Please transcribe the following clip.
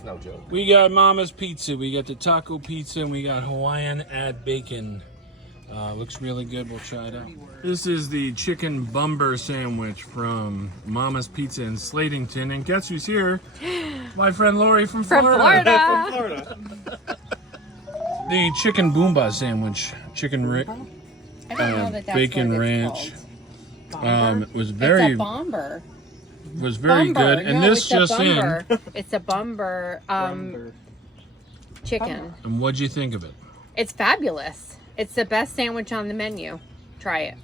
It's no joke. We got Mama's Pizza. We got the taco pizza, and we got Hawaiian add bacon. Looks really good. We'll try it out. This is the chicken bumber sandwich from Mama's Pizza in Slatington. And guess who's here? My friend Lori from Florida. From Florida. The chicken boomba sandwich. Chicken I don't know that that's bacon what ranch. it's called. It was very It's a bomber. was very Bumber. good. And No, this it's a just bumber. in. It's a bumber chicken. And what'd you think of it? It's fabulous. It's the best sandwich on the menu. Try it.